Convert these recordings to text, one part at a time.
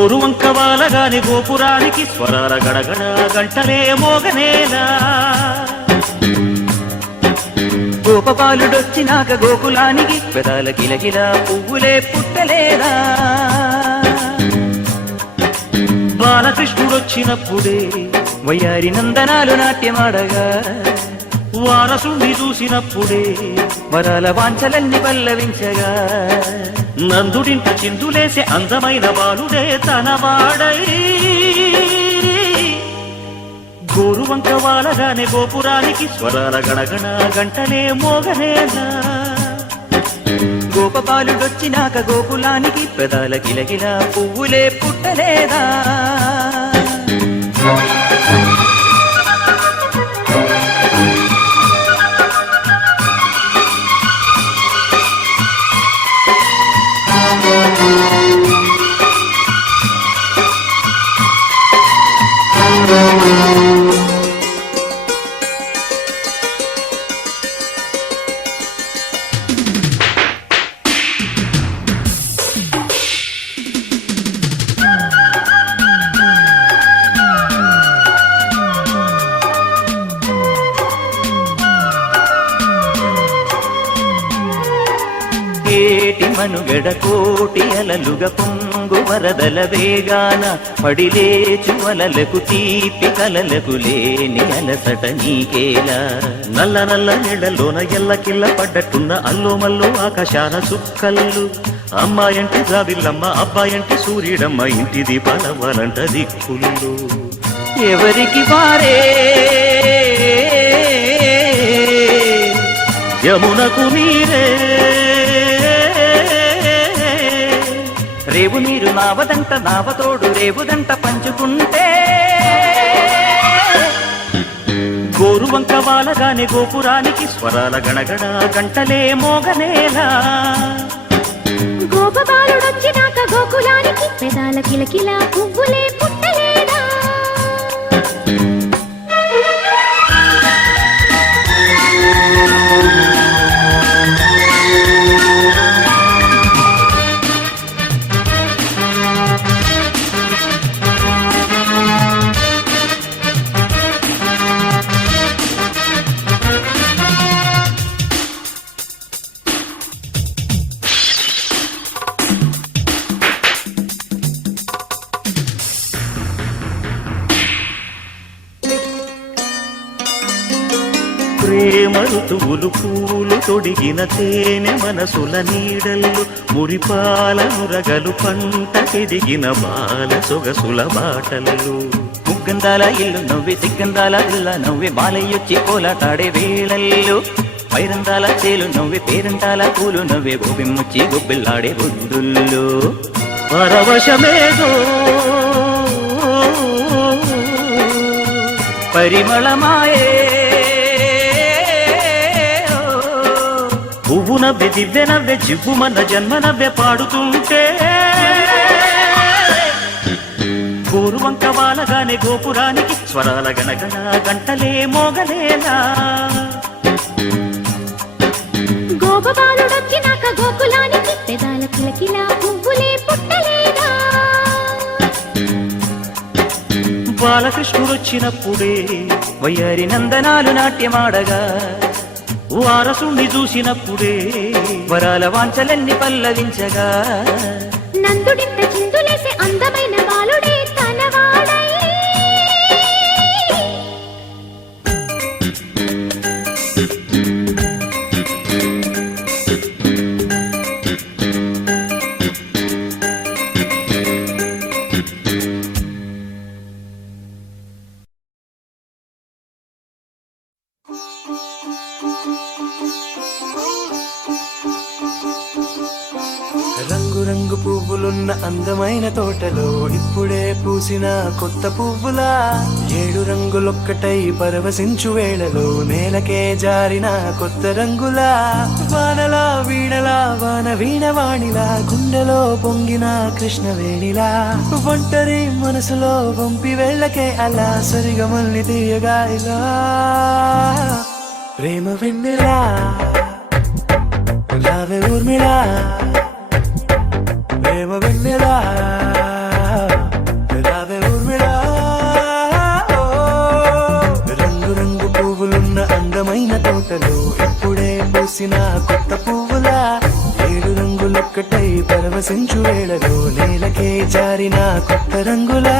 గోరువంక వాలగాని గోపురానికి స్వరాల గడగడ గంటలే మోగనేలా. గోపబాలుడొచ్చినాక గోకులానికి పెదాల కిలకిల పువ్వులే పుట్టలేదా. బాలకృష్ణుడొచ్చినప్పుడే వయ్యారి నందనాలు నాట్యమాడగా, వారసుని చూసినప్పుడే వరాల వాంఛలన్నీ పల్లవించగా, నందుడింట చిందులేసే అందమైన బాలుడే తనవాడై. గోరువంక వాలగానే గోపురానికి స్వరాల గణగణ గంటలే మోగనేలా. గోపబాలుడొచ్చినాక గోకులానికి పెదాల కిలకిల పువ్వులే పుట్టలేదా. ఏటి మనుగడ కోటి అలలుగ పొంగు వరదల వేగాన, పడిలేచు అలలకు తీపి కలలకు లేని అలసట నీకేలా. నల్ల నల్ల నీళ్లలోన ఎల్లకిల్ల పడ్డట్టున్న అల్లో మల్లో ఆకాశాన చుక్కల్లు. అమ్మాయంటి జాబిల్లమ్మ అబ్బాయంటి సూర్యుడమ్మ ఇంటి దీపాలవ్వాలంట దిక్కుళ్ళు. ఎవరికి వారే యమునకు నీరే, రేవు నీరు నావదంట నావతోడు రేవుదంట పంచుకుంటే. గోరువంక వాలగానే గోపురానికి స్వరాల గణగణ గంటలే మోగనేలా. గోపబాలుడొచ్చినాక గోకులానికి పెదాల కిలకిల పువ్వులే పుట్టలేదా. ప్రేమ ఋతువులు పూలు తొడిగిన తేనె మనసుల నీడల్లు, మురిపాల మురగలు పంట ఎదిగిన బాల సొగసుల బాటలు. ముగ్గందాల ఇల్లు నవ్వి సిగ్గందాల ఇల్ల నవ్వి బాలయ్యొచ్చి కోలాటాడే వేళల్లో, పైరందాల చేలు నవ్వి పేరంటాల పూలు నవ్వే గోపిమ్ముచ్చి గొబ్బిల్లాడే బుద్ధుల్లో. పరవశమేదో పరిమళమాయే పువ్వు నవ్వె దివ్య నవ్వె జివ్వుమన్న జన్మ నవ్వె పాడుతుంటే. గోరువంక వాలగానే గోపురానికి స్వరాల గణగణ గంటలే మోగలేలా. గోపబాలుడొచ్చినాక గోకులానికి పెదాల కిలకిల పువ్వులే పుట్టలేదా. బాలకృష్ణుడొచ్చినప్పుడే వయ్యారి నందనాలు నాట్యమాడగా, వారసుని చూసినప్పుడే వరాల వాంఛలన్నీ పల్లవించగా, నందుడింత చిందులేసే అందమైన బాలుడే తనవాడై. రంగు రంగు పువ్వులున్న అందమైన తోటలో ఇప్పుడే పూసిన కొత్త పువ్వులా, 7 రంగులొక్కటై పరవశించు వేళలో నేలకే జారిన కొత్త రంగులా. వానలా వీణలా వాన వీణవాణిలా గుండెలో పొంగిన కృష్ణవేణిలా, ఒంటరి మనసులో వంపి వెళ్ళకే అలా సరిగమల్ని తీయగా ఇలా. ప్రేమ వెన్నెలా రావే ఊర్మిళా, ప్రేమ వెన్నెలా పూసిన కొత్త పువ్వులా 7 రంగులొక్కటై పరవశించు వేళలో నేలకే జారిన కొత్త రంగులా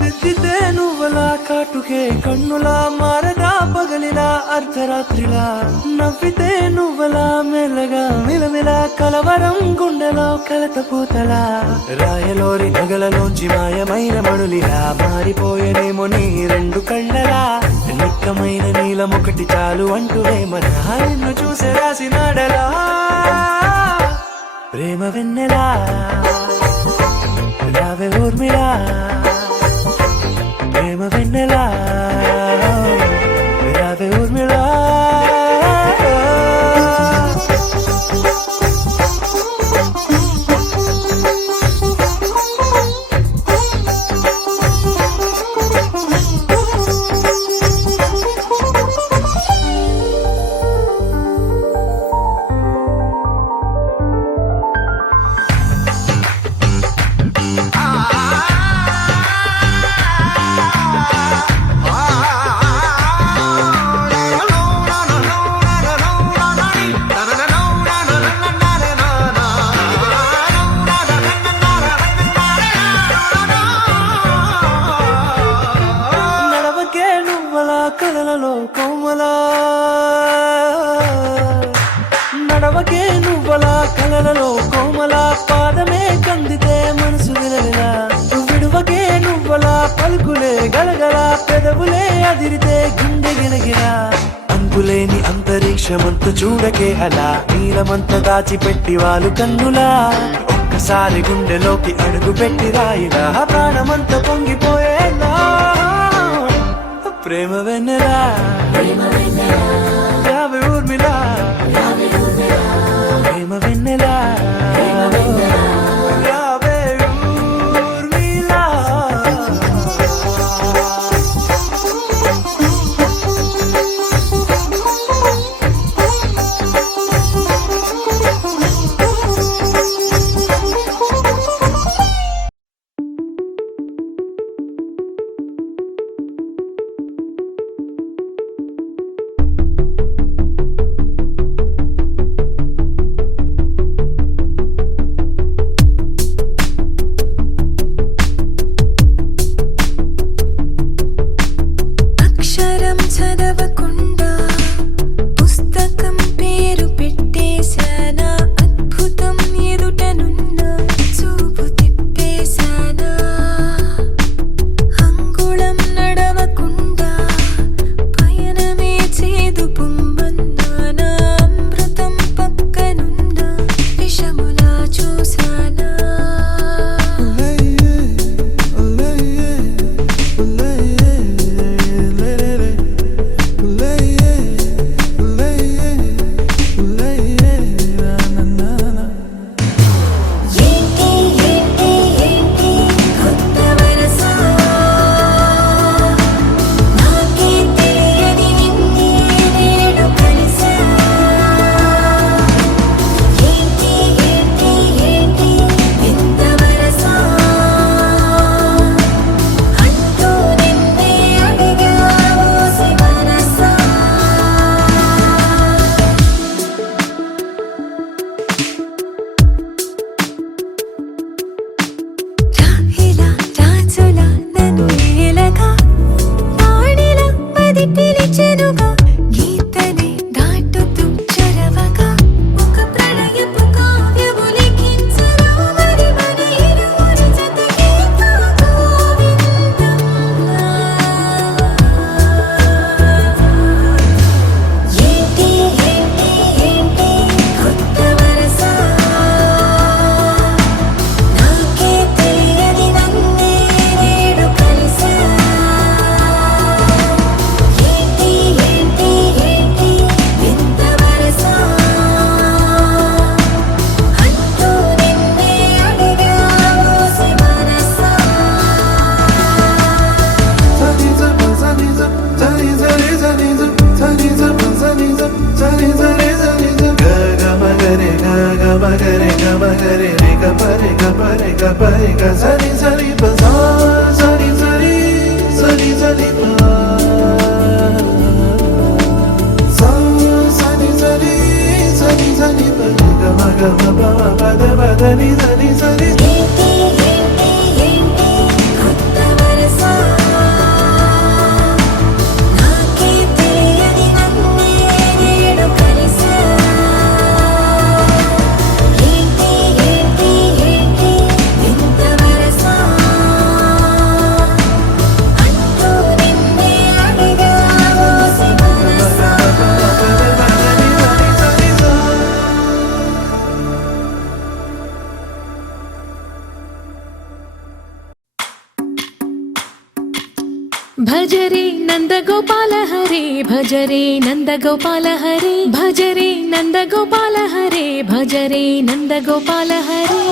దిద్దితే నువ్వలా కాటుకే కన్నులా మారగా పగలిలా అర్ధరాత్రిలా నవ్వితే నువ్వలా మెల్లగా మిలమిలా కలవరం గుండెలో కలత పూతలా రాయలోరి నగలలోంచి మాయమైన మణులిలా మారిపోయేనేమో నీ 2 కళ్ళలా నిక్కమైన నీలమొకటి చాలు అంటూ మన నిన్ను చూసే రాసినాడలా ప్రేమ వెన్నెలా రావే ఊర్మిళా ప్రేమ వెన్నెలా రావే ఊర్మిళా నడవకే నువ్వలా కలలలో కోమలా నడవకే నువ్వలా కలలలో కోమలా పాదమే కందితే మనసు విలవిలా విడువకే నువ్వలా పలుకులే గలగల పెదవులే అదిరితే గుండె గిలగిలా అంతులేని అంతరిక్షమంత చూడకే అలా నీలమంత దాచిపెట్టి వాళ్ళు కన్నులా ఒక్కసారి గుండెలోకి అడుగు పెట్టి రాయిలా ప్రాణమంత పొంగిపోయేలా ప్రేమ వెన్నెలా రావే ఊర్మిళా ప్రేమ వెన్నెలా రావే ఊర్మిళా భజరే నందగోపాల హరే భజరే నందగోపాల హరే భజరే నందగోపాల హరే భజరే నందగోపాల హరే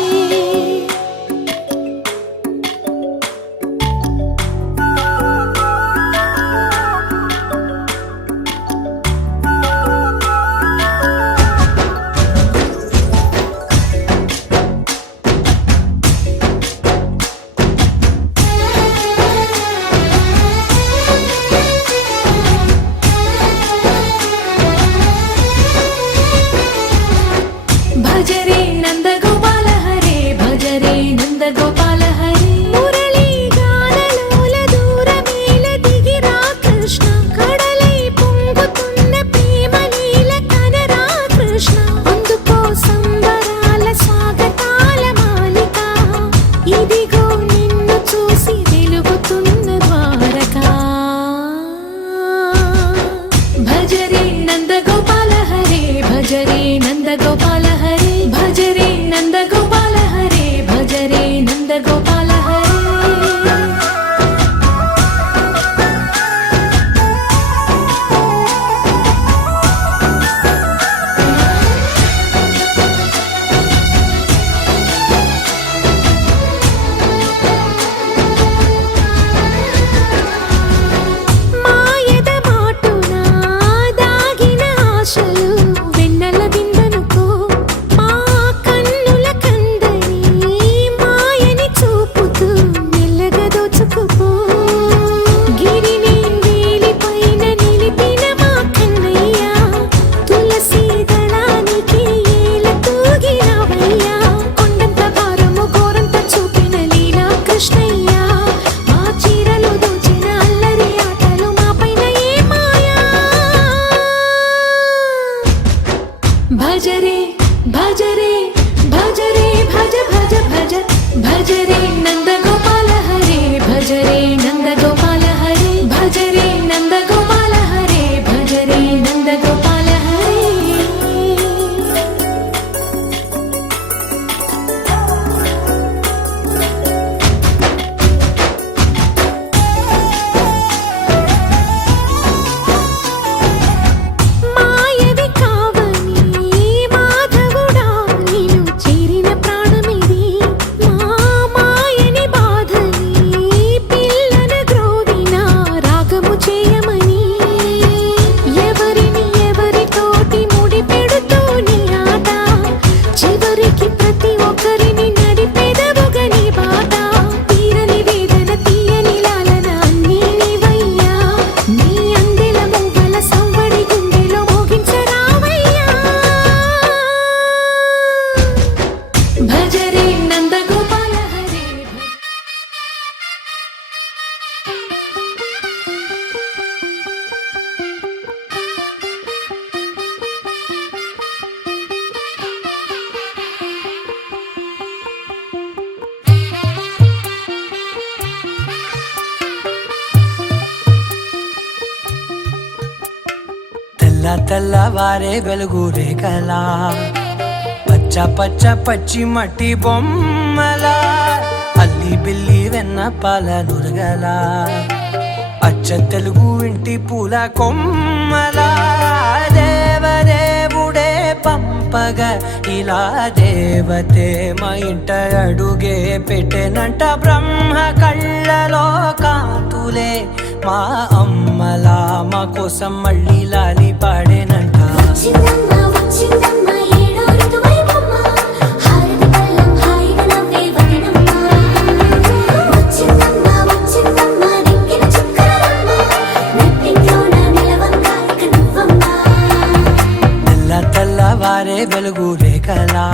భజరే నందగోపాల హరే భజరే నందగోపాల హరే మురళీ గానలోల దూరమేల దిగిరా కృష్ణ కడలై పొంగుతున్న ప్రేమ లీల కనరా కృష్ణ అందుకో సంబరాల స్వాగతాల మాలిక ఇదిగో నిన్ను చూసి వెలుగుతున్న ద్వారకా భజరే నందగోపాల హరే భజరే నందగోపాల హరే భజరే నందగోపాల హరే భజరే నందగోపాల హరే మాయద మాటున దాగిన ఆశలు వెన్నెల బిందెనుకో మా కన్నుల కందని మాయని చూపుతూ మెల్లగా దోచుకుపో గిరిని వేలిపైన నిలిపిన మా కన్నయ్య తులసి దళానికి ఏల తూగినవయ్యా కొండంత భారము గోరంత చూపిన లీలా కృష్ణయ్య మా చీరలు దోచిన అల్లరి ఆటలు మా పైన ఏ మాయా భజరే భజరే భజరే భజ భజ భజ భజరే నందగోపాల హరే భజరే నందగోపాల హరే భజరే నందగోపాల హరే భజరే నందగోపాల హరే మాయవి కావని మాధవుడా నిన్ను చేరిన ప్రాణమిది మా మాయని బాధని పిల్లన గ్రోవిన రాగము చేయమని ఎవరిని ఎవరితోటి ముడి పెడుతూ నీ ఆట చివరికి ప్రతి ఒక్కరిని నడిపెదవుగా నీ బాట తీరని వేదన తీయని లాలన అన్నీ నీవయ్యా నీ అందెల మూగల సవ్వడి గుండెలో మోగించరావయ్యా భజరే నందగోపాల హరే తెల్ల తెల్లవారే వెలుగు రేఖలా పచ్చ పచ్చ పచ్చి మట్టి బొమ్మలా అల్లి బిల్లి వెన్న పాల నురగలా అచ్చ తెలుగు ఇంటి పూల కొమ్మలా దేవదేవుడే పంపగా ఇలా దేవతే మా ఇంట అడుగే పెట్టెనంట బ్రహ్మ కళ్ళలో కాంతులే మా అమ్మలా మా కోసం మళ్ళీ లాలి పాడేనంట వచ్చిందమ్మ వచ్చిందమ్మ ఏడో ఋతువైవమ్మ హారతి పళ్ళం హాయిగా నవ్వే వదనమ్మ వచ్చిందమ్మ వచ్చిందమ్మ నెక్కిన చుక్కలమ్మ నెట్టింట్లోన నిలవంగా ఇక నువ్వమ్మ తెల్ల తెల్లవారే వెలుగు రేఖలా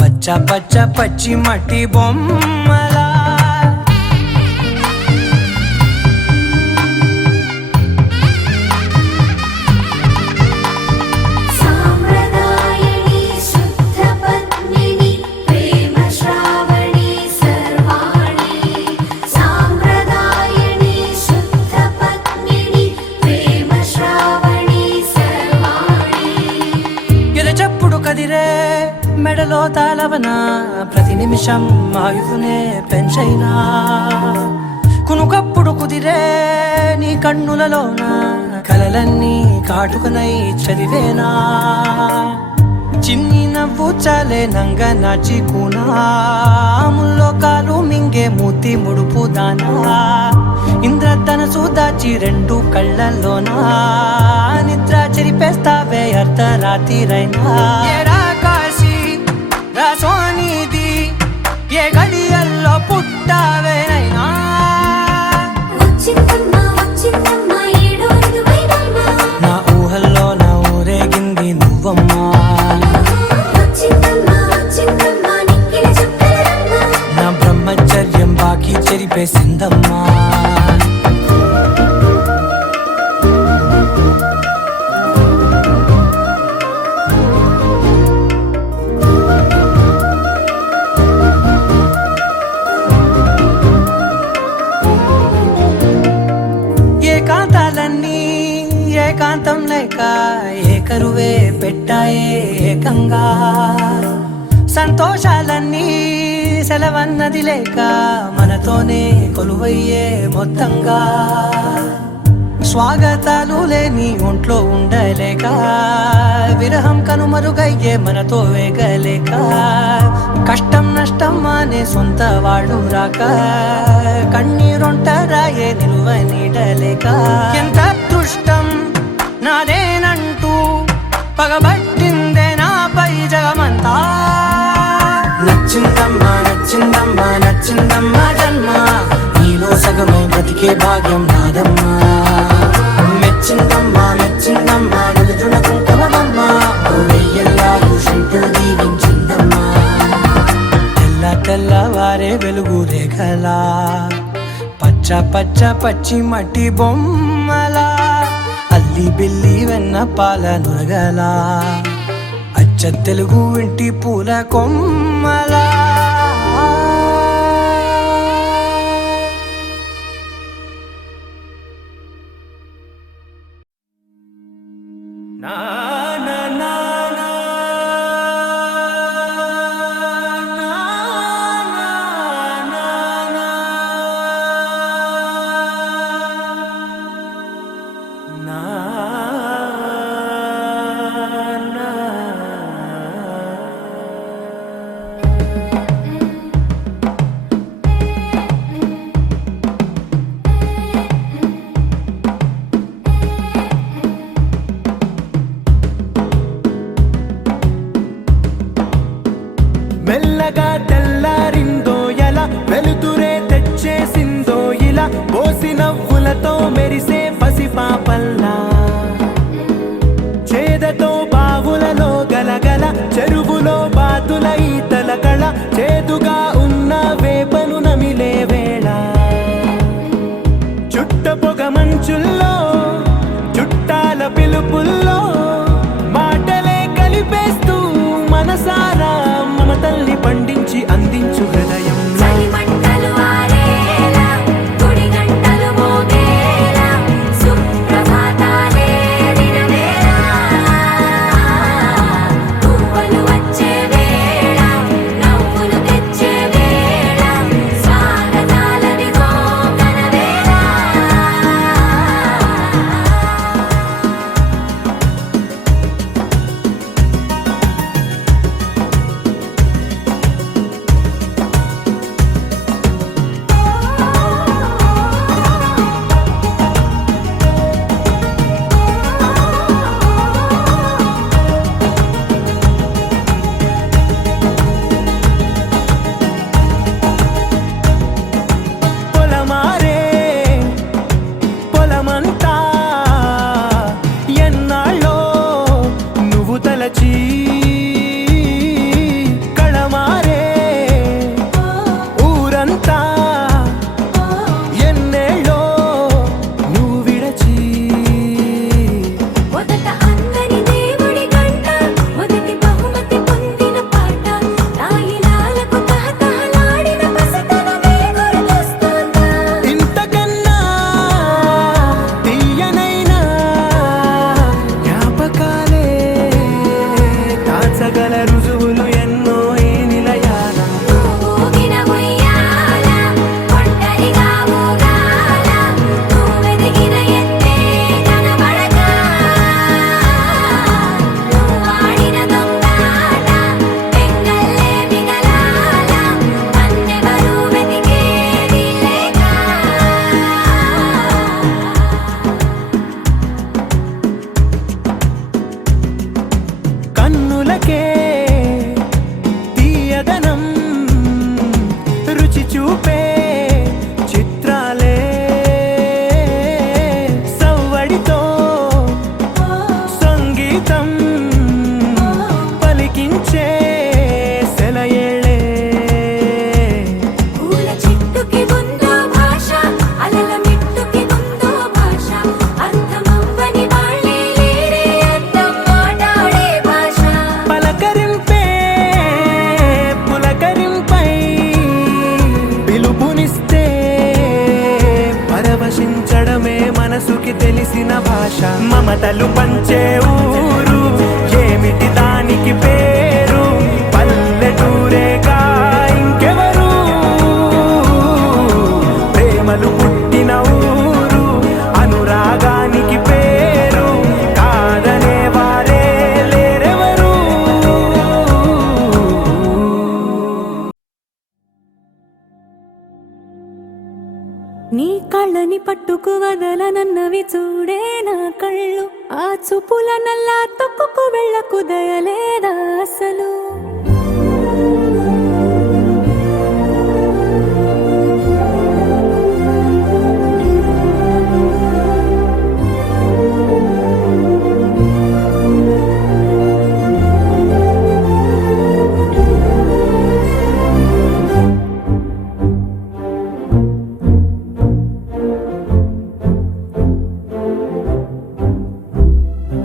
పచ్చ పచ్చ పచ్చి మట్టి బొమ్మలా సాంప్రదాయని శుద్ధ పద్మిని ప్రేమ శ్రావణి సర్వాణి సాంప్రదాయని శుద్ధ పద్మిని ప్రేమ శ్రావణి సర్వాణి ఎరచప్పుడు కదిరే మెడలో తాళవన ప్రతి నిమిషం ఆయుధునే పెంచైనా కునుకప్పుడు కుదిరే నీ కన్నులలోన కలలన్నీ కాటుకనై చదివేనా చిన్ని నవ్వు చాలే నంగ నాచి కూనాముల్లో కాలు మింగే మూతి ముడుపు దానా ఇంద్రధనసు దాచి రెండు కళ్ళల్లోనా నిద్ర చెరిపేస్తావే అర్ధరాత్రిరైనా ఏరా కాశీ రా సోనిది ఏ గడియల్లో పుట్టావేనైనా వచ్చిందమ్మా వచ్చిందమ్మా ఏడో ఋతువైవమ్మా నా ఊహల్లో నా ఊరేగింది నువ్వమ్మా వచ్చిందమ్మా వచ్చిందమ్మా నిక్కిన చుక్కలమ్మా నా బ్రహ్మచర్యం బాకీ చెరిపేసిందమ్మా ఏకాంతాలన్నీ ఏకాంతం లేక ఏకరువే పెట్టాయే ఏకంగా సంతోషాలన్నీ సెలవన్నది లేక మనతోనే కొలువయ్యే మొత్తంగా స్వాగతాలు లేని ఒంట్లో ఉండలేక విరహం కనుమరుగయ్యే మనతో వేగలేక కష్టం నష్టం అనే సొంత వాడు రాక కన్నీరొంటరాయే నిలువ నీడలేక ఎంత అదృష్టం నాదేనంటూ పగబట్టిందే నాపై జగమంతా నచ్చిందమ్మా నచ్చిందమ్మా నచ్చిందమ్మా జన్మ నీలో సగమై బ్రతికే భాగ్యం నాదమ్మా మెచ్చిందమ్మా మెచ్చిందమ్మా నిలుచున కుంకుమమ్మా వెయ్యల్లాలు శంకులు దీవించిందమ్మా తెల్ల తెల్లవారే వెలుగు రేఖలా పచ్చ పచ్చ పచ్చి మట్టి బొమ్మలా అల్లి బిల్లి వెన్న పాల నురగలా అచ్చ తెలుగు ఇంటి పూల కొమ్మలా కలిసిన భాష మమతలు పంచే ఊరు ఏమిటి దానికి పేరు పల్లెటూరేగా ఇంకెవరు ప్రేమలు పుట్టిన ఊరు అనురాగానికి పేరు కాదనే వారే లేరెవరు నీ కళ్ళని పట్టుకు వదలనన్నవి చూడే నా కళ్ళు ఆ చూపుల నల్లా తొక్కుకు వెళ్ళకు దయలేదా అసలు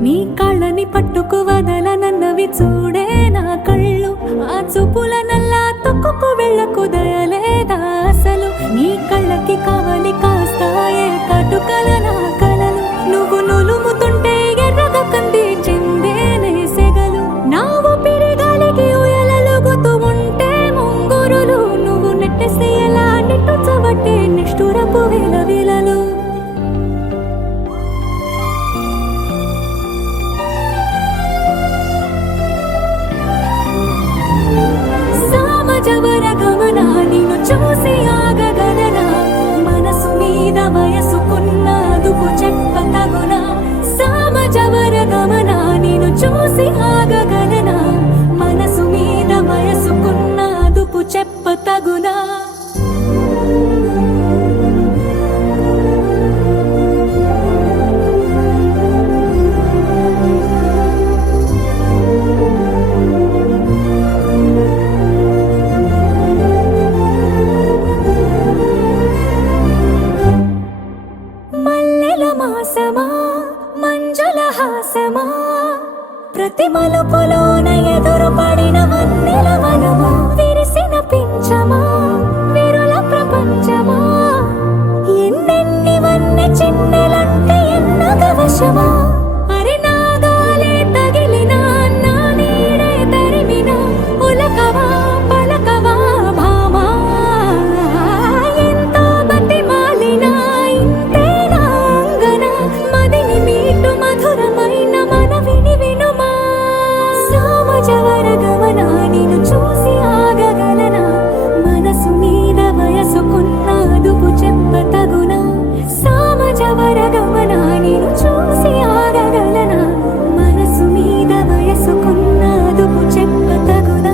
నీ కళ్ళని పట్టుకు వదలనన్నవి చూడే నా కళ్ళు ఆ చూపుల నల్లా తొక్కుకు వెళ్ళకు దయలేదా అసలు నీ కళ్ళకి కావాలి కాస్తాయే కటుకల నా కలలు నువ్వు నులుముతుంటే ఎర్రగా కంది చెందేనే సెగలు నా ఊపిరి గాలికి ఉయలలుగుతూ ఉంటే ముంగురులు నువ్వు నెట్టేస్తే ఎలా నిట్టుచబట్టే నిష్ఠురపు విలవిలలు సామజవర గమన నిన్ను చూసి ఆగగలనా మనసు మీద వయసుకున్న అదుపు చెప్పతగునా సామజవర గమన నిన్ను చూసి ఆగగలనా మనసు మీద వయసుకున్న అదుపు చెప్పతగునా మల్లెల మాసమా మంజుల హాసమా ప్రతి మలుపులోన ఎదురు పడిన వన్నెల వనమా విరిసిన పించమా విరుల ప్రపంచమా ఎన్నెన్ని వన్నె చిన్నెలంటే ఎన్నగవశమా అరే నాగాలే తగిలినా నా నీడే తరిమినా ఉలకవా పలకవా భామా ఎంతో బతిమాలినా ఇంతేనా అంగన మదిని మీటు మధురమైన మనవిని వినుమా సామజవర గమన నిన్ను చూసి ఆగగలనా మనసు మీద వయసుకున్న అదుపు చెప్పతగునా సామజవర గమన నిన్ను చూసి ఆగగలనా మనసు మీద వయసుకున్న అదుపు చెప్పతగునా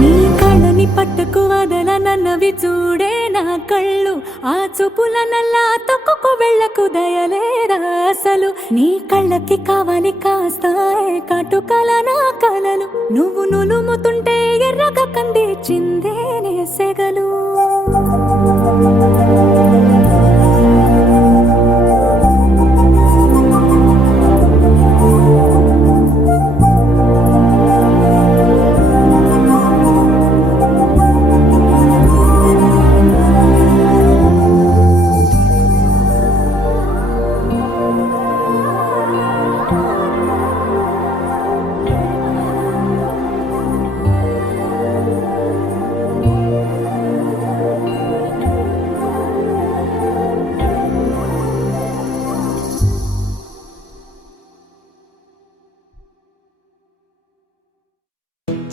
నీ కళ్ళని పట్టుకు వదలనన్నవి చూడే నా కళ్ళు ఆ చూపుల నల్లా తొక్కుకు వెళ్ళకు దయలేదా అసలు నీ కళ్ళకి కావాలి కాస్తాయే కటుకల నా కలలు నువ్వు నులుముతుంటే ఎర్రగా కంది చిందేనే సెగలు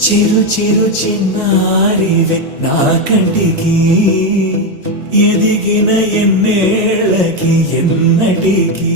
చిరు చిరు చిన్నారివే నా కంటికి ఎదిగిన ఎన్నేళ్ళకి ఎన్నటికి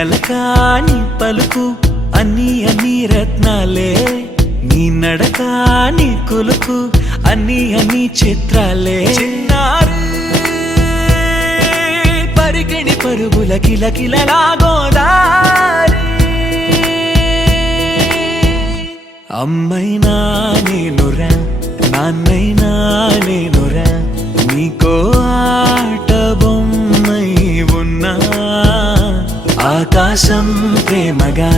అలకాని పలుకు అన్ని రత్నాలే నీ నడక నీ కులుకు అన్ని చిత్రాలే చిన్నారు పరిగిణి పరుగుల కిలకిలలాగోదారి అమ్మైనా నేనురా నాన్నైనా నేనురా నీకో ఆట బొమ్మై ఉన్నా ఆకాశం ప్రేమగా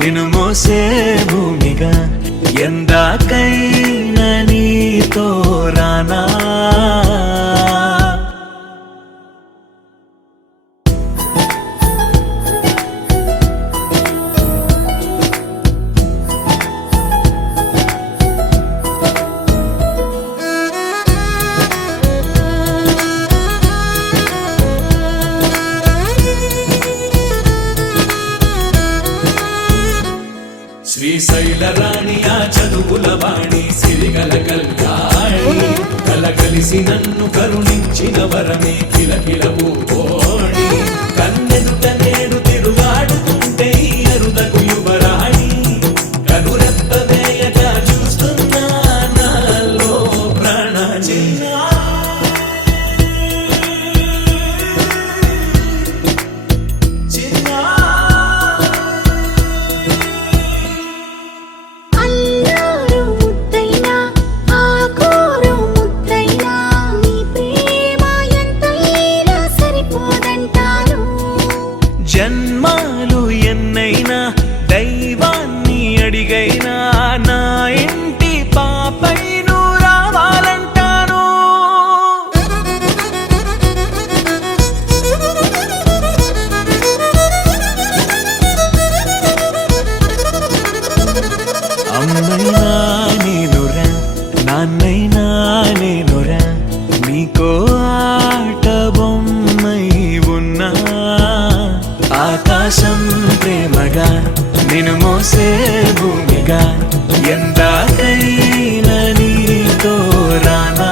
నిన్ను మోసే భూమిగా ఎందాకైనా నీతో రానా శ్రీశైల రాణి ఆ చదువుల వాణి సిరిగల కల్యాణి కలగలిసి నన్ను కరుణించిన వరమే కిలకిల పూకోణి కన్నెదుట నేడు తిరుగాడుతుంటే అరుదకు యువరాణి కనురెప్ప వేయగా చూస్తున్నా నాలో ప్రాణ అల్లారు ముద్దైనా ఆకోరు ముద్దైనా నీ ప్రేమ ఎంతైనా సరిపోదంటాను జన్మాలు ఎన్నైనా దైవాన్ని అడిగైనా నా ఇంటి పాపై నువ్వు రావాలంటాను అమ్మైనా నేనురా నాన్నైనా నేనురా నీకో ఆట బొమ్మై ఉన్నా ఆకాశం ప్రేమగా నిన్ను మోసే భూమిగా ఎందాకైనా నీతో రానా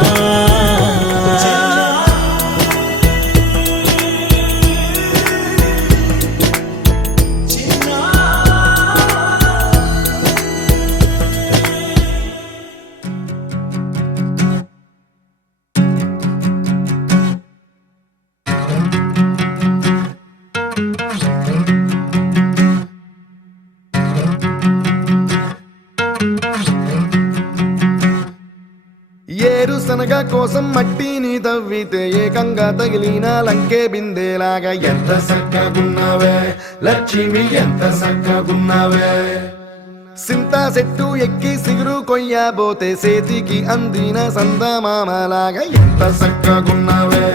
ఏరుశనగ కోసం మట్టిని తవ్వితే ఏకంగా తగిలిన లంకే బిందేలాగా ఎంత సక్కగున్నావే లక్ష్మి ఎంత సక్కగున్నావే సింతా చెట్టు ఎక్కి సిగురు కొయ్యబోతే చేతికి అందిన సందమామలాగా ఎంత సక్కగున్నావే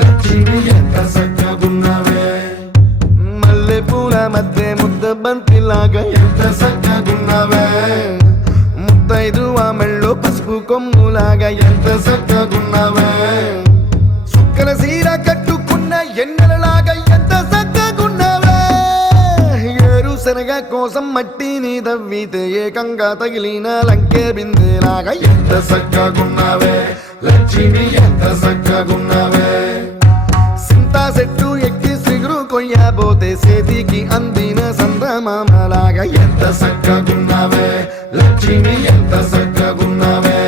లక్ష్మి ఎంత సక్కగున్నావే మల్లె పూల మధ్య ముద్ద బంతిలాగా ఎంత సక్కగున్నావే ముద్దైదు ఆ మెళ్ళో పసుపు కొమ్ములాగా ఎంత సక్కగున్నావే సుక్కల సీర కట్టుకున్న ఎన్నెలలాగా ఎంత సక్కగున్నావే ఏరుశనగ కోసం మట్టిని తవ్వితే ఏకంగా తగిలిన లంకే బిందేలాగా ఎంత సక్కగున్నావే లక్ష్మి ఎంత సక్కగున్నావే సింతా చెట్టు ఎక్కి సిగురు కొయ్యబోతే చేతికి అందిన సందమామలాగా ఎంత సక్కగున్నావే లక్ష్మి ఎంత సక్కగున్నావే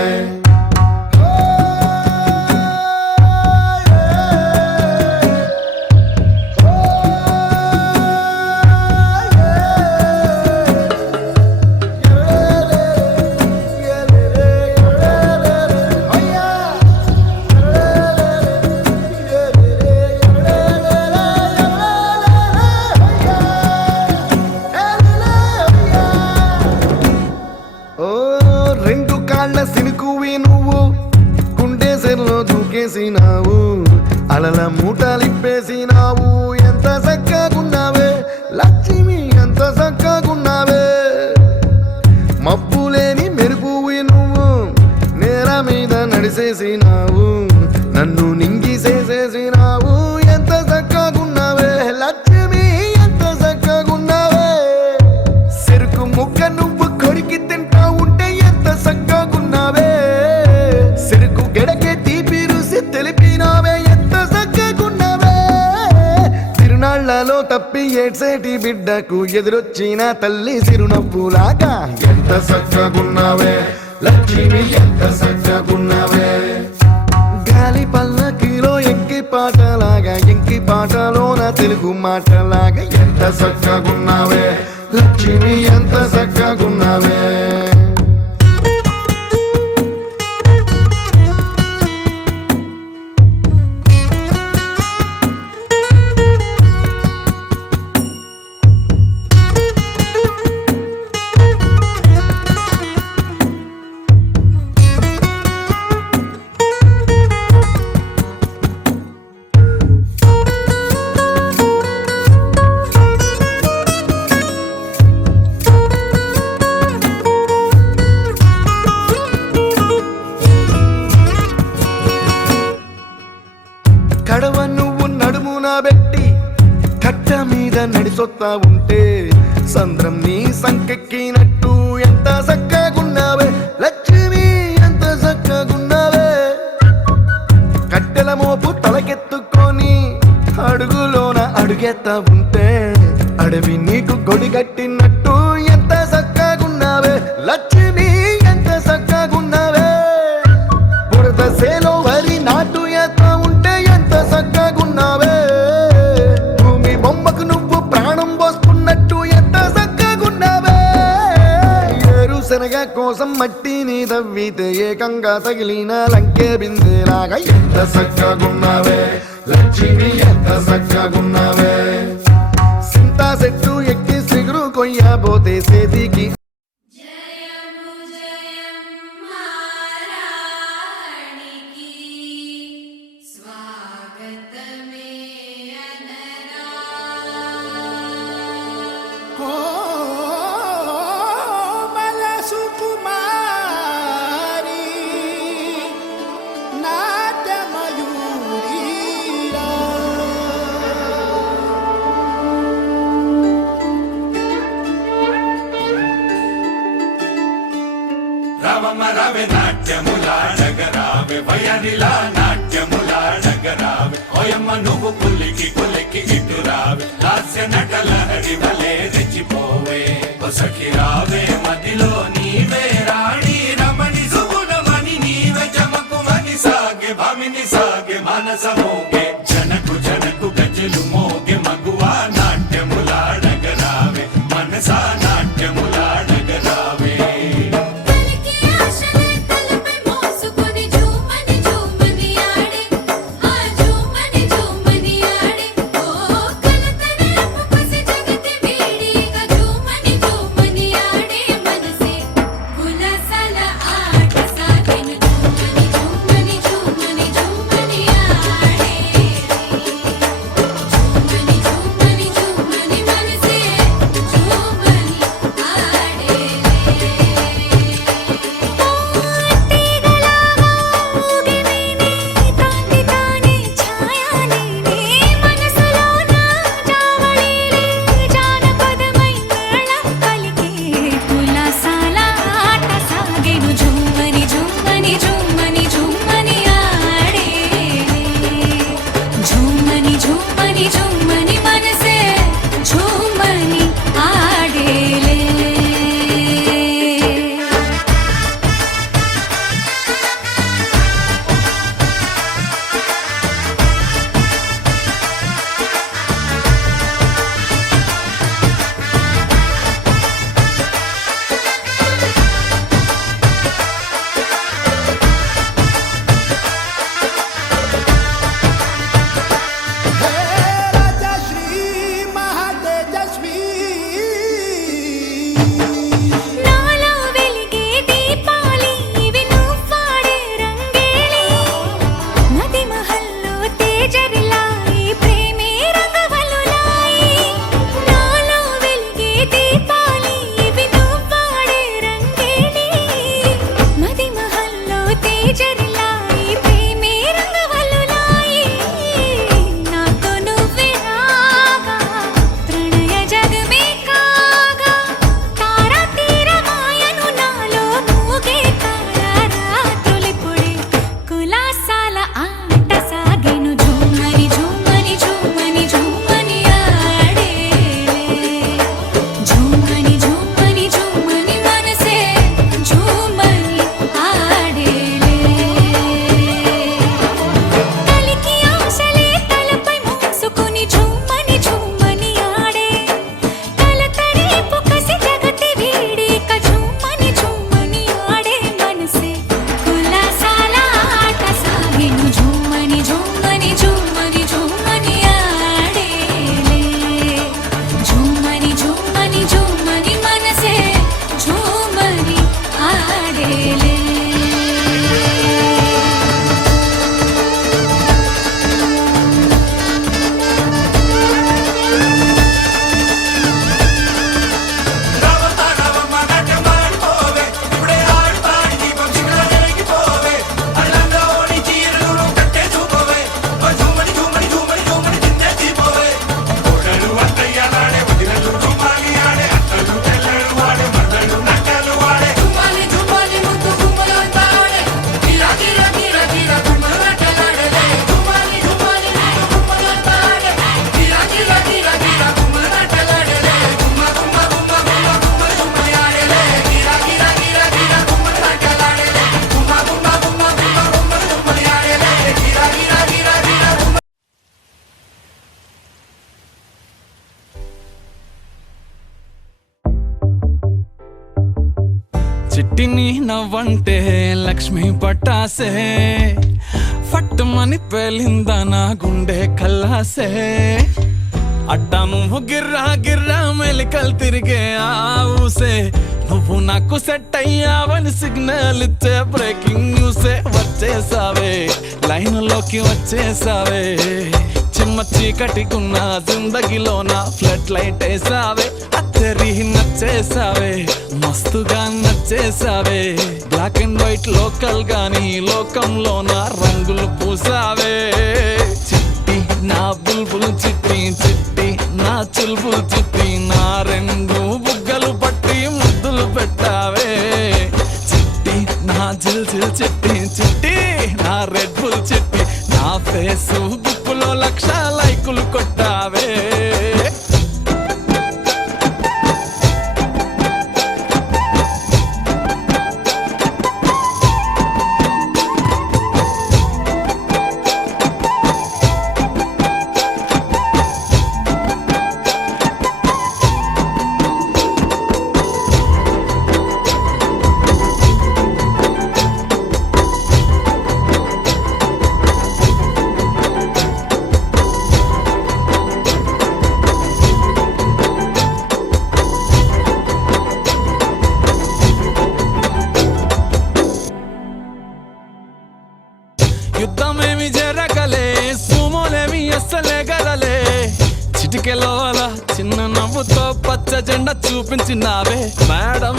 దూకేసినావు అలల మూటలిప్పేసినావు ఎంత చక్కగున్నావే లక్ష్మి ఎంత చక్కగున్నావే మబ్బులేని మెరుపువి నువ్వు నేల మీద నడిసేసినావు నన్ను నింగిసేసేసినావు ఎంత చక్కగున్నావే లక్ష్మి ఎంత చక్కగున్నావే చెరుకు ముక్క నువ్వు కొరికి తింటా ఉంటే ఎంత చక్కగున్నావే చెరుకు గెడకే తీపి రుసి తెలిపినావే ఎంత చక్కగున్నావే తిరునాళ్లలో తప్పి ఏడ్సేటి బిడ్డకు ఎదురొచ్చిన తల్లి సిరునవ్వులాగా ఎంత సక్కగున్నావే లక్ష్మి ఎంత సక్కగున్నావే గాలి పల్లకిలో ఎంకి పాటలాగా ఎంకి పాటలోన తెలుగు మాటలాగా ఎంత సక్కగున్నావే లక్ష్మి ఎంత సక్కగున్నావే కడవ నువ్వు నడుమున పెట్టి కట్ట మీద నడిసొత్తా ఉంటే సంద్రం నీ సంకెక్కినట్టు ఎంత చక్కగున్నావే లక్ష్మి ఎంత చక్కగున్నావే కట్టెల మోపు తలకెత్తుకొని అడుగులోన అడుగెత్తా ఉంటే అడవి నీకు గొడి కట్టినట్టు ఎంత చక్కగున్నావే లక్ష్మి ఎంత చక్కగున్నావే బురద సేలో వరి నాటు ఎత్తా ఉంటే ఎంత చక్కగున్నావే భూమి బొమ్మకు నువ్వు ప్రాణం పోసుకున్నట్టు ఎంత చక్కగున్నావే ఏరుశనగ కోసం మట్టిని తవ్వితే ఏకంగా తగిలిన లంకే బిందెలాగా ఎంత చక్కగున్నావే లక్ష్మి ఎంత చక్కగున్నావే సింతా చెట్టు ఎక్కి సిగురు కొయ్యబోతే చేతికి రావమ్మ రావే నాట్యములాడగరావే వయనిలా నాట్యములాడగరావే ఓయమ్మ నువ్వు పులికి పులికి ఇటురావే హాస్య నటలహరి వలే రెచ్చిపోవే ఓ సఖి రావే మదిలో నీవే రాణి రమణి సుగుణమణి నీవే చమకుమని సాగే భామిని సాగే మనస మోగే జనకు జనకు గజలు మోగే మగువా నాట్యములాడగరావే మనసా నాట్యములాడగరావే జగతి వీడి జూమని జూమని ఆడే చిట్టిని నవ్వంటే లక్ష్మి పట్టాసే ఫట్టుమని పేలిందా నా గుండె కల్లాసే అట్టా నువ్వు గిర్రా గిర్రా మెలికలు తిరిగే ఆ ఊసే నువ్వు నాకు సెట్ అయ్యావని సిగ్నల్ ఇచ్చే బ్రేకింగ్ న్యూసే వచ్చేసావే లైన్ లోకి వచ్చేసావే చిమ్మ చీకటికున్న జిందగీలో నా ఫ్లడ్ లైట్ వేసావే అత్తరి నచ్చేసావే మస్తుగా నచ్చేసావే బ్లాక్ అండ్ వైట్ లోకల్ గాని లోకంలో నా రంగులు పూసావే చిట్టి నా బుల్బుల్ చిట్టి చిట్టి నా చుల్బుల్ చిట్టి నా రెండు బుగ్గలు పట్టి ముద్దులు పెట్టావే చిట్టి నా జిల్ జిల్ చిట్టి చిట్టి నా రెడ్ బుల్ చిట్టి నా ఫేసు బుక్కులో 1,00,000 లైకులు కొట్టావే యుద్ధమేమి జరగలే సుమోలేమి అస్సలే గదలే చిటికెలో అలా చిన్న నవ్వుతో పచ్చ జెండా చూపించినావే మేడం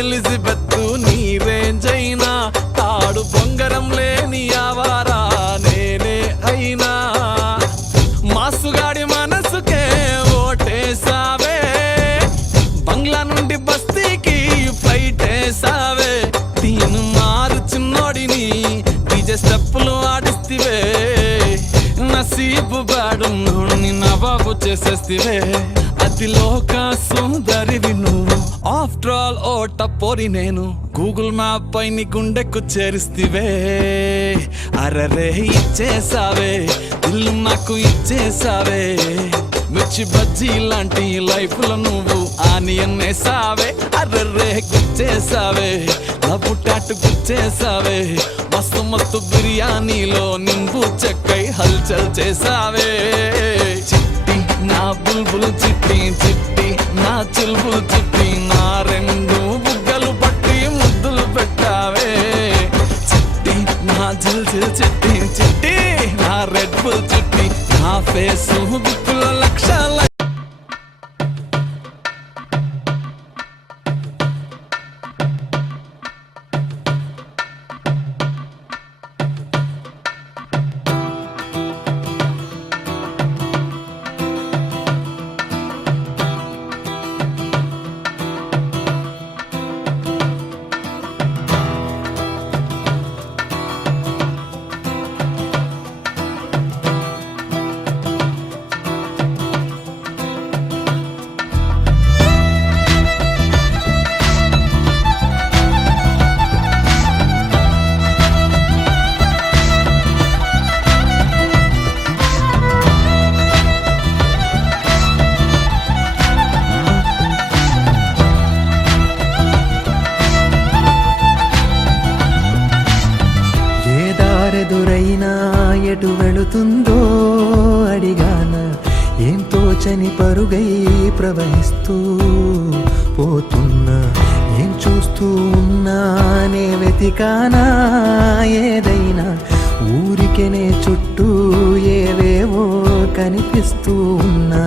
ఎలిజబెత్ నీ రేంజ్ అయినా తాడు బొంగరం లేని ఆవారా నేనే అయినా మాసుగాడి మనసుకే ఓటేసావే బంగ్లా నుండి బస్తీకి ఫ్లైట్ వేసావే తీను మారు చిన్నోడిని డీజే స్టెప్పులు ఆడిస్తివే నసీబు బాడున్నోడిని నవాబు చేసేస్తివే అతిలోక సుందరివి నువ్వు ఆఫ్టర్ ఆల్ ఓ టపోరి నేను గూగుల్ మ్యాప్ పై నీ గుండెకు చేరిస్తివే అరరే ఇచ్చేసావే ఇల్లు నాకు ఇచ్చేసావే మిర్చి బజ్జీ లాంటి లైఫ్ లో నువ్వు ఆనియన్ వేసావే అర్రే గుచ్చేసావే లవ్వు టాటు గుచ్చేసావే మస్తు మస్తు బిర్యానీలో నింబు చెక్కై హల్చల్ చేసావే చిట్టి నా బుల్బుల్ చిట్టి చిట్టి నా చుల్బుల్ చిట్టి నా రెండు బుగ్గలు పట్టి ముద్దులు పెట్టావే చిట్టి నా జిల్ జిల్ చిట్టి చిట్టి నా రెడ్ బుల్ చిట్టి నా ఫేసు బుక్కులో 1,00,000 ఎదురైనా ఎటు వెళుతుందో అడిగాన ఏం తోచని పరుగై ప్రవహిస్తూ పోతున్నా ఏం చూస్తూ ఉన్నానే వెతికానా ఏదైనా ఊరికెనే చుట్టూ ఏవేవో కనిపిస్తూ ఉన్నా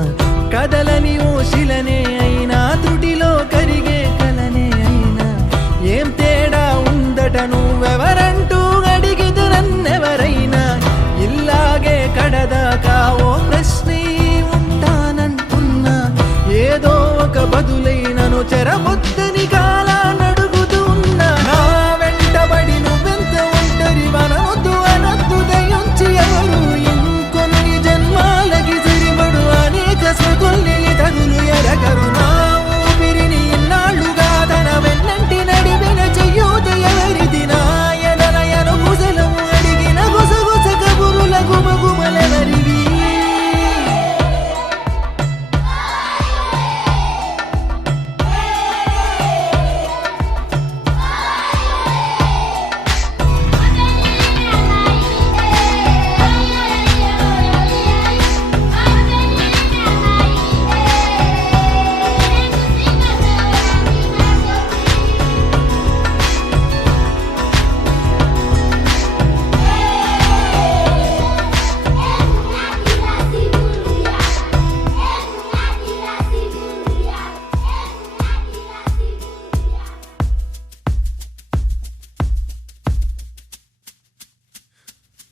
కదలని ఓశిలనే అయినా త్రుటిలో కరిగే కలనే అయినా ఏం తేడా ఉందట నువ్వెవరంటూ అడిగిదు నన్నెవరైనా ఇల్లాగే కడదాకా ఓ ప్రశ్నే ఉంటానంటున్నా ఏదో ఒక బదులైనను చెరబొద్దని కాలానడుగుతూ ఉన్నా నా వెంటబడి నువ్వెంత ఒంటరి వనవద్దు అనద్దు దయించి ఎవరు ఇంకొన్ని జన్మాలకి సరిపడు అనేక స్మృతుల్ని తగులు ఎరగరు నా ఊపిరి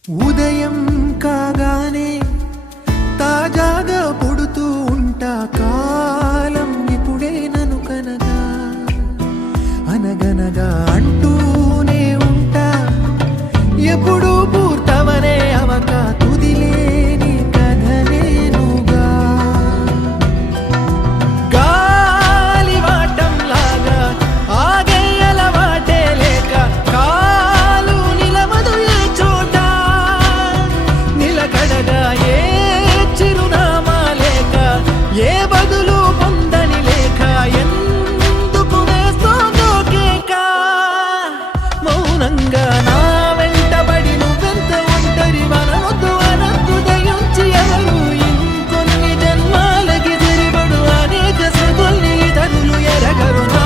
ఉదయం కాగానే తాజాగా పుడుతూ ఉంటా కాలం ఇప్పుడే నన్ను కనగా అనగనగా అంటూనే ఉంటా ఎప్పుడు పూర్తవనే అవక తుదిలేని కథ నేనుగా గాలి వాటంలాగా ఆగేయల వాటే లేక కాలు నిలవదు ఏ చోట నిలకడగా ఏ చిరునామా లేక ఏ బదులు పొందని లేక ఎందుకు వేస్తోందో కేక మౌనంగా నా వెంటబడి నువ్వెంత ఒంటరి మనవద్దు అనద్దు దయించి ఎవరు ఇంకొన్ని జన్మాలకి తిరిబడు అనేక సగుల్ని తనులు ఎరగరు నా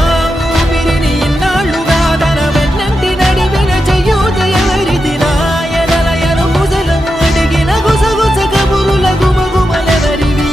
ఊపిరిని ఇన్నాళ్ళుగా తన వెన్నంటి నడిపిన చెయ్యూత ఎవరిది నా ఎదల ఎరుముసలము అడిగిన గుసగుస కబురుల గుమగుమలెవరివి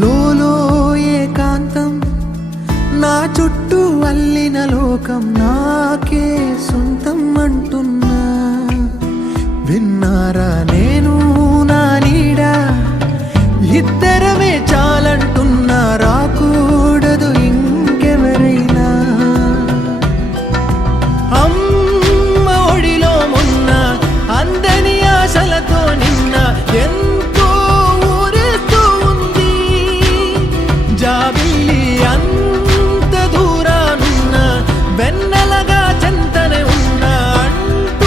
లోలో ఏకాంతం నా చుట్టూ అల్లిన లోకం నాకే సొంతం అంటున్నా విన్నారా నేను నా నీడా ఇద్దరమే చాలంటున్నా రాకూడదు ఇంకెవరైనా అమ్మ ఒడిలో మొన్న అందని ఆశలతో నిన్న ఎంతో ఊరేస్తూ ఉంది జాబిల్లి అంత దూరానున్న వెన్నెలగా చెంతనే ఉన్న అంటూ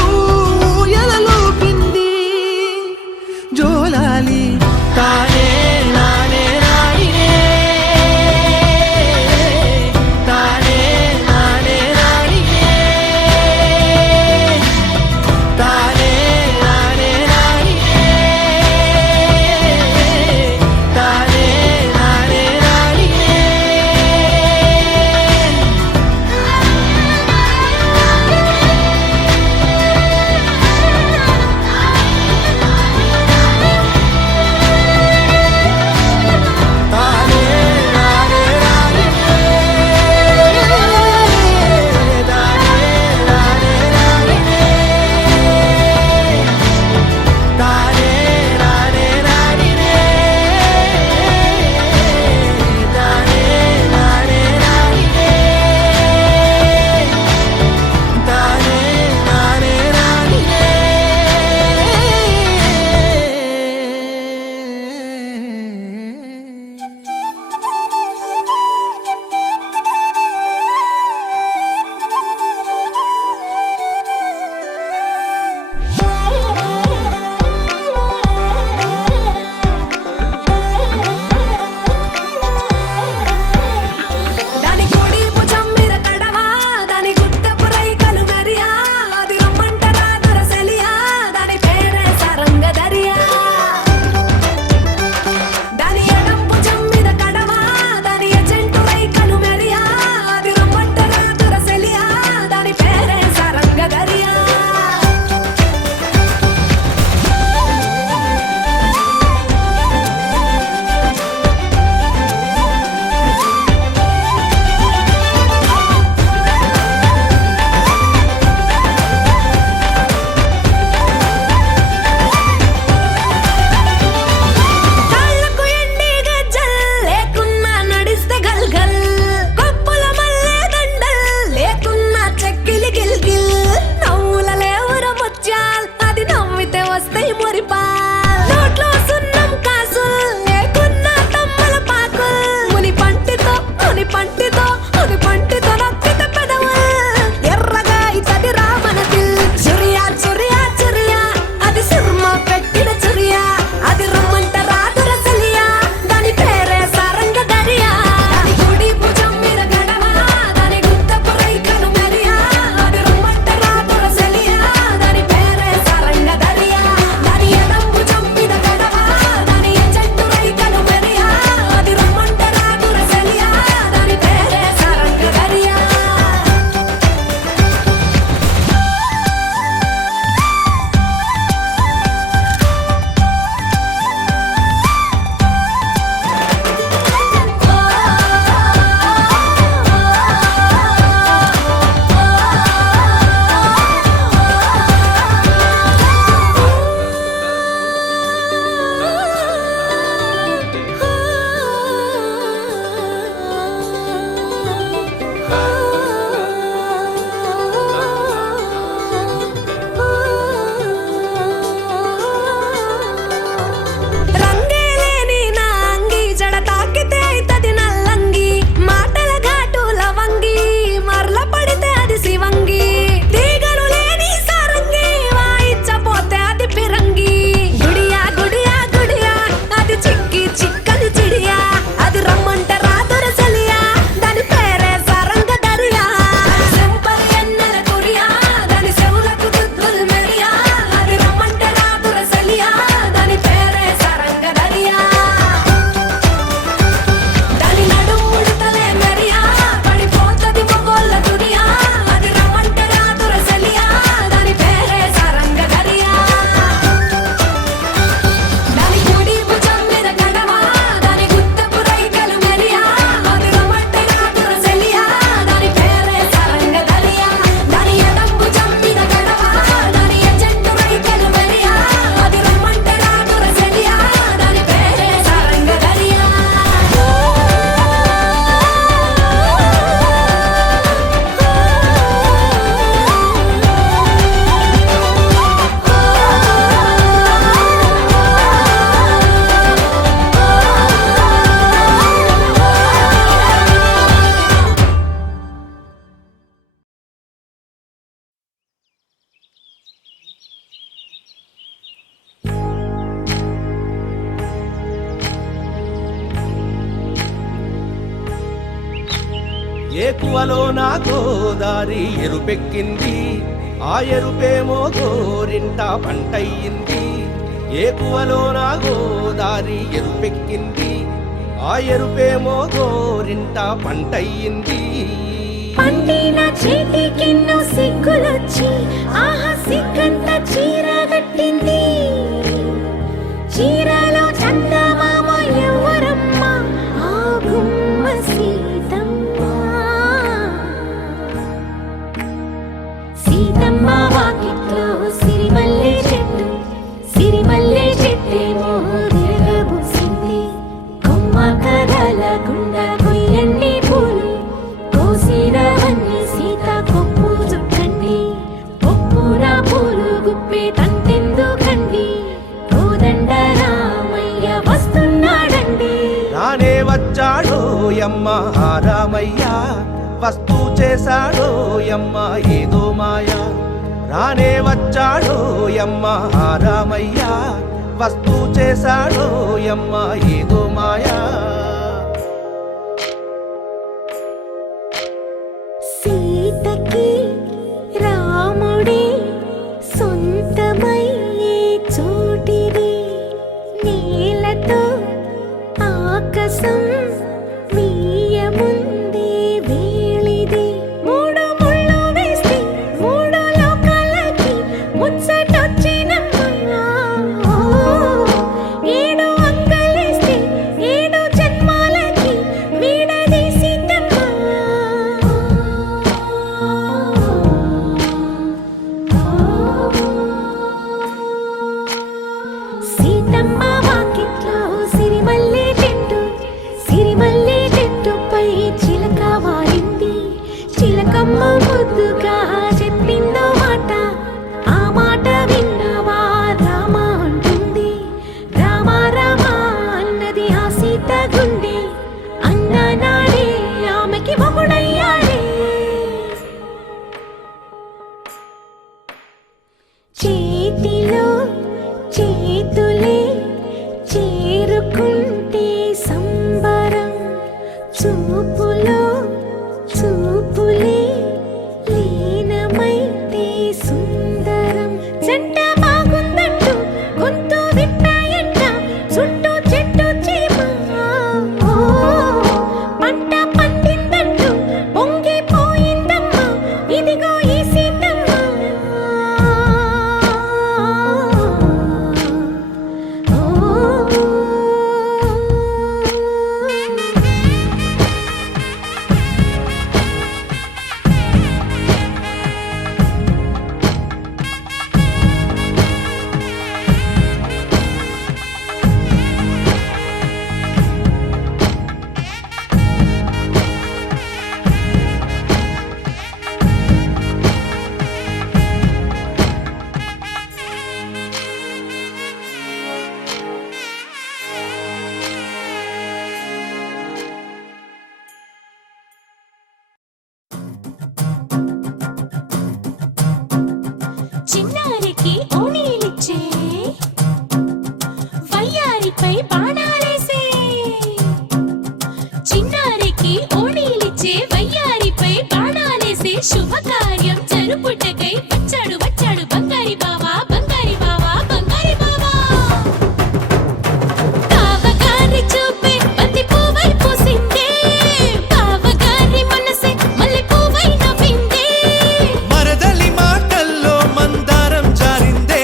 ఏకువలో నా గోదారి ఎరుపెక్కింది ఆ ఎరుపేమో గోరింట పంటయ్యింది ఏకువలో నా గోదారి ఎరుపెక్కింది ఆ ఎరుపేమో గోరింట పంటయ్యింది పండిన చేతికెన్నో సిగ్గులొచ్చి ఆహా సిగ్గంత చీర కట్టింది చీరలో చందమామ ఎవరమ్మ ఆ గుమ్మ సీతమ్మ సీతమ్మ వాకిట్లో సిరిమల్లె చెట్టేమో తిరగబూసింది కొమ్మ కదలకుండా కొయ్యండి పూలు కోసిరవన్నీ సీత కొప్పు చుట్టండి ఒప్పున పూలు గుప్పే తంతెందుకండి కోదండ రామయ్య వస్తున్నాడండి రానే వచ్చాడో యమ్మ ఆ రామయ్య వస్తూ చేశాడో యమ్మ ఏదో మాయా రానే వచ్చాడో యమ్మ ఆ రామయ్య వస్తూ చేశాడో యమ్మ ఏదో మాయా సీతకి రాముడే సొంతమయ్యే చోటిది నేలతో ఆకాశం వీయముందే వేళిది మూడు ముళ్ళు వేస్తే మూడు లోకాలకి ముచ్చటొచ్చినమ్మా ఏడు అంగలేస్తే ఏడు జన్మాలకి వీడదీసిద్దమ్మా సీతమ్మ వాకిట్లో సిరిమల్లె చెట్టుపై చిలక వాలింది చిలకమ్మ ముద్దుగా చెప్పిందో మాట ఆ మాట విన్నవా రామ అంటుంది రామ రామ అన్నది ఆ సీత గుండె అన్న నాడే ఆమెకి మొగుడయ్యాడే చేతిలో చేతులే చేరుకుంటే సంబరం చూపులో చూపులే లీనమైతే సుందరం జంట బాగుందంటూ గొంతు విప్పాయంట చుట్టూ చెట్టు చీమ పంట పండిందంటూ పొంగిపోయిందమ్మా ఇదిగో ఈ సీతమ్మ చిన్నారికి ఓణీలిచ్చే వయ్యారిపై బాణాలేసే చిన్నారికి ఓణీలిచ్చే వయ్యారిపై బాణాలేసే శుభకార్యం జరుపుటకై వచ్చాడు వచ్చాడు బంగారి బావా బంగారి బావా బంగారి బావా బావగారి చూపే బంతి పువ్వై పూసిందే బావగారి మనసే మల్లె పువ్వై నవ్విందే మరదలి మాటల్లో మందారం జారిందే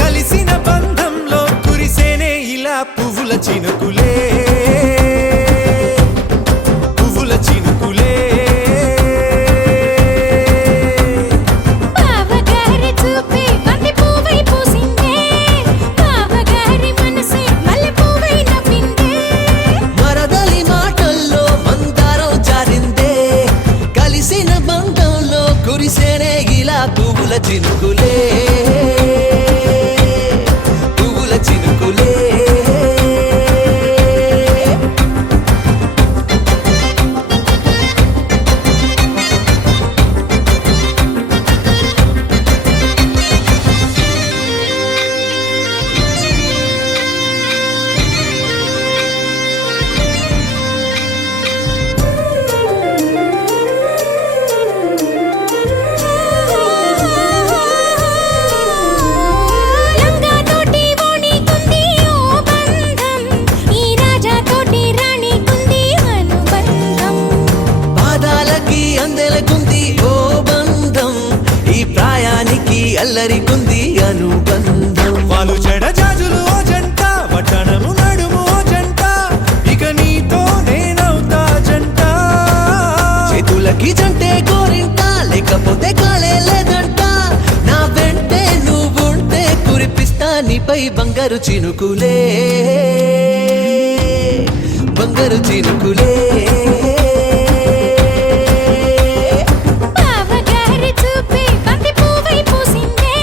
కలిసిన బంధంలో కురిసేనే ఇలా పువ్వుల చినుకులే పువ్వుల చినుకులే బావగారి చూపే బంతి పువ్వై పూసిందే బావగారి మనసే మల్లె పువ్వై నవ్విందే మరదలి మాటల్లో మందారం జారిందే కలిసిన బంధంలో కురిసేనే ఇలా పువ్వుల చినుకులే పువ్వుల చినుకులే ఇద్దరికుంది అనుబంధం వాళ్ళు చెడజాజులు ఓ జంట పట్టణము నడుము ఓ జంట ఇక నీతో నేనవుతా జంట చేతులకి జంటే గోరింట లేకపోతే కాలే లేదంట నా వెంటే నువ్వుంటే కురిపిస్తా నీపై బంగారు చినుకులే బంగారు చినుకులే బావగారి చూపే బంతి పువ్వై పూసిందే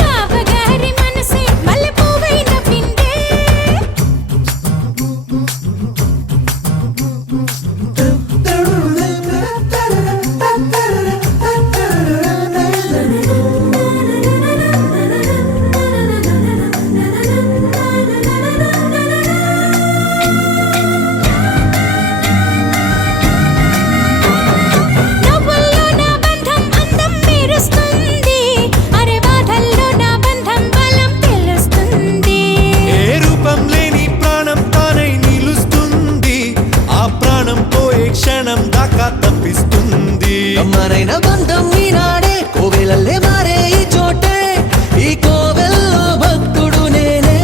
బావగారి మనసే మల్లె పువ్వై నవ్విందే నవ్వుల్లో నా బంధం అందం మెరుస్తుంది అరే బాధల్లో నా బంధం బలం తెలుస్తుంది ఏ రూపం లేని ప్రాణం తానై నిలుస్తుంది ఆ ప్రాణం పోయే క్షణం దాకా తప్పిస్తుంది మరైన బంధం ఈనాడే కోవెలల్లే మారే ఈ చోటే ఈ కోవెల్లో భక్తుడు నేనే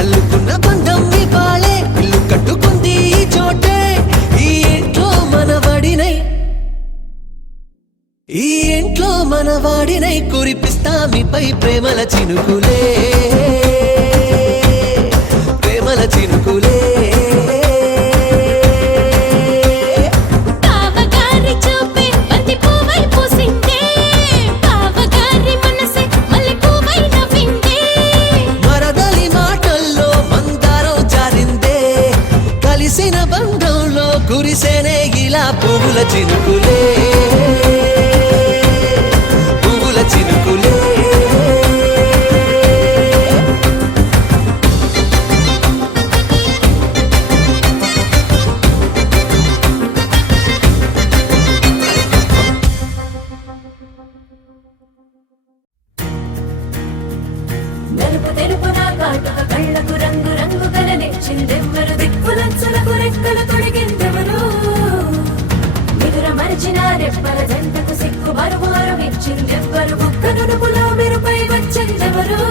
అల్లుకున్న బంధం ఈ పాలే ఇల్లు కట్టుకుంది ఈ చోటే ఈ ఇంట్లో మనవాడినై ఈ ఇంట్లో మనవాడినై కురిపిస్తా మీపై ప్రేమల చినుకులే ప్రేమల చినుకులే బావగారి చూపే బంతి పువ్వై పూసిందే బావగారి మనసే మల్లె పువ్వై నవ్విందే మరదలి మాటల్లో మందారం జారిందే కలిసిన బంధంలో కురిసేనే ఇలా పువ్వుల చినుకులే పువ్వుల చినుకులే నలుపు తెలుపు నా కాటుక కళ్ళకు రంగు రంగు కలనిచ్చిందెవ్వరు దిక్కులంచులకు రెక్కలు తొడిగిందెవరు నిదుర మరిచిన రెప్పల జంటకు సిగ్గు మరుమారు ఇచ్చిందెవ్వరు బుక్క నునుపులో మెరుపై వచ్చిందెవరు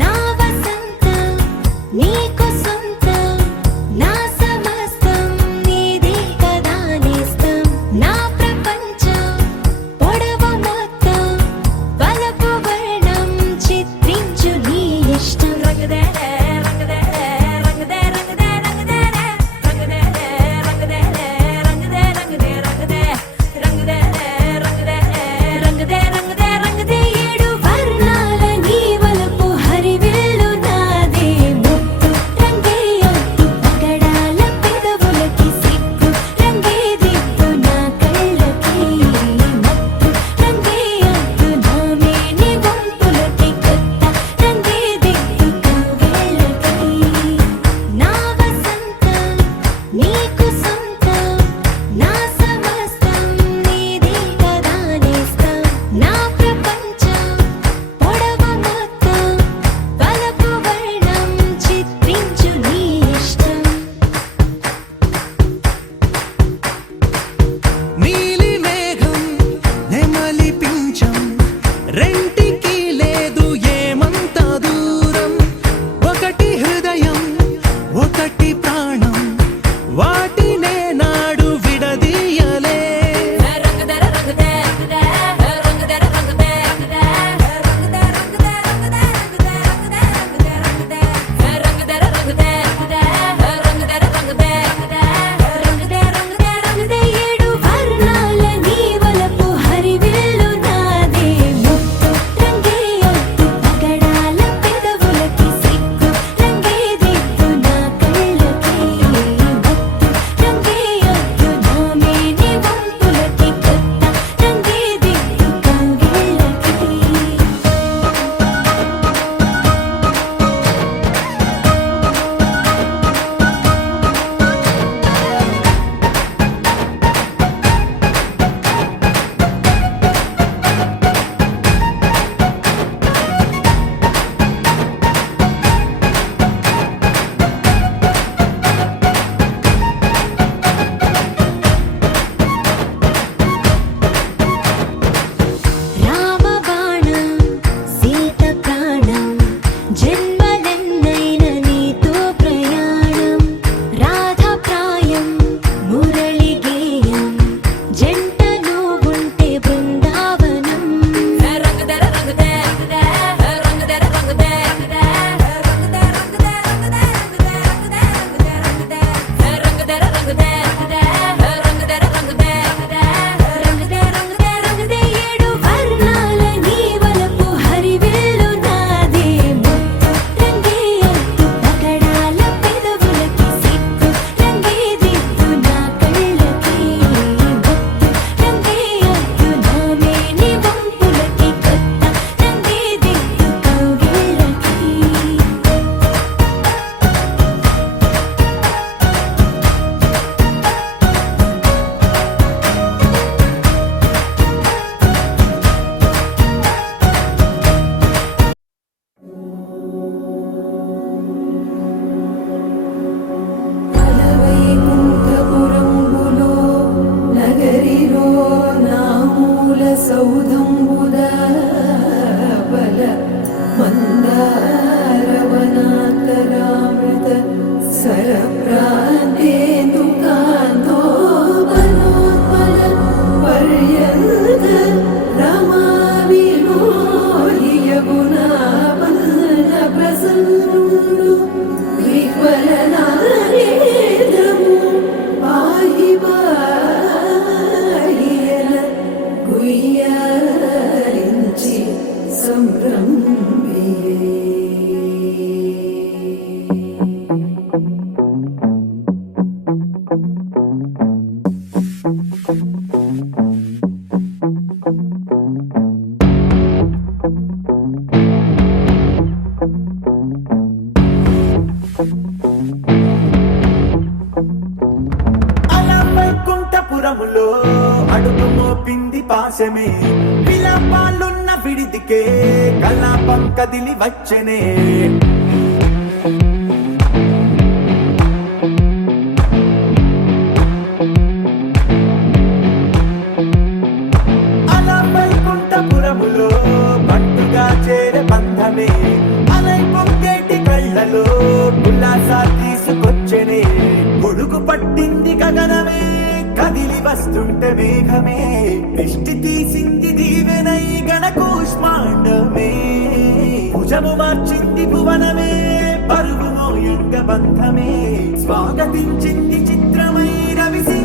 నా వసంతం నీకు సొంతం నా సమస్తం నీదే కదా నేస్తం నా ప్రపంచం పొడవు మొత్తం వలపు వర్ణం చిత్రించు నీ ఇష్టం రంగదే రంగదే రంగదే రంగదే రంగదే రంగదే మందారవనాంతరామృత సరప్రాంతేందుకాంతో వనోత్పల పర్యంత రమామి మోహియగుణా వల్ల ప్రసన్నుడు విహ్వలనానేత్రము పాహి పాహియన గుయ్యారించి సంభ్రమియే అలా వైకుంఠపురములో అడుగు మోపింది పాశమే విలాపాలున్న విడిదికే కలాపం కదిలి వచ్చనే అలా వైకుంఠపురములో పట్టుగా చేరే బంధమే అలై పొంగేటి కళ్ళలో ఉల్లాసా తీసుకొచ్చనే గొడుగు పట్టింది గగనమే కదిలి వస్తుంటే మేఘమే దృష్టి తీసింది దీవెనై గణకూష్మాండమే భుజము మార్చింది భువనమే పరువు మోయంగ బంధమే స్వాగతించింది చిత్రమై రవిసి